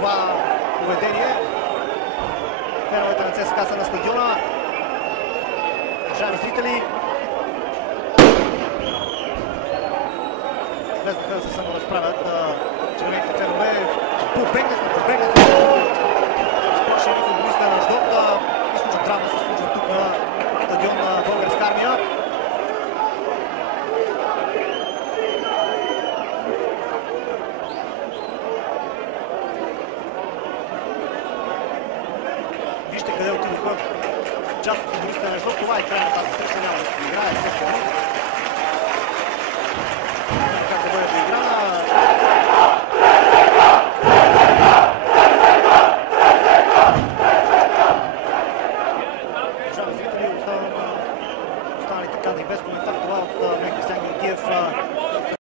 това поведение. Феновете на ЦСКА са на стадиона. Уважаеми зрители, влезнаха да се саморазправят червените фенове. Побегнаха. Сплашени футболисти на Аждот. Мисля, че драма се случва тук на стадион на Българска армия. Вижте къде отидоха част от футболистите на Аждот. Това е край на тази среща. Няма да се играе.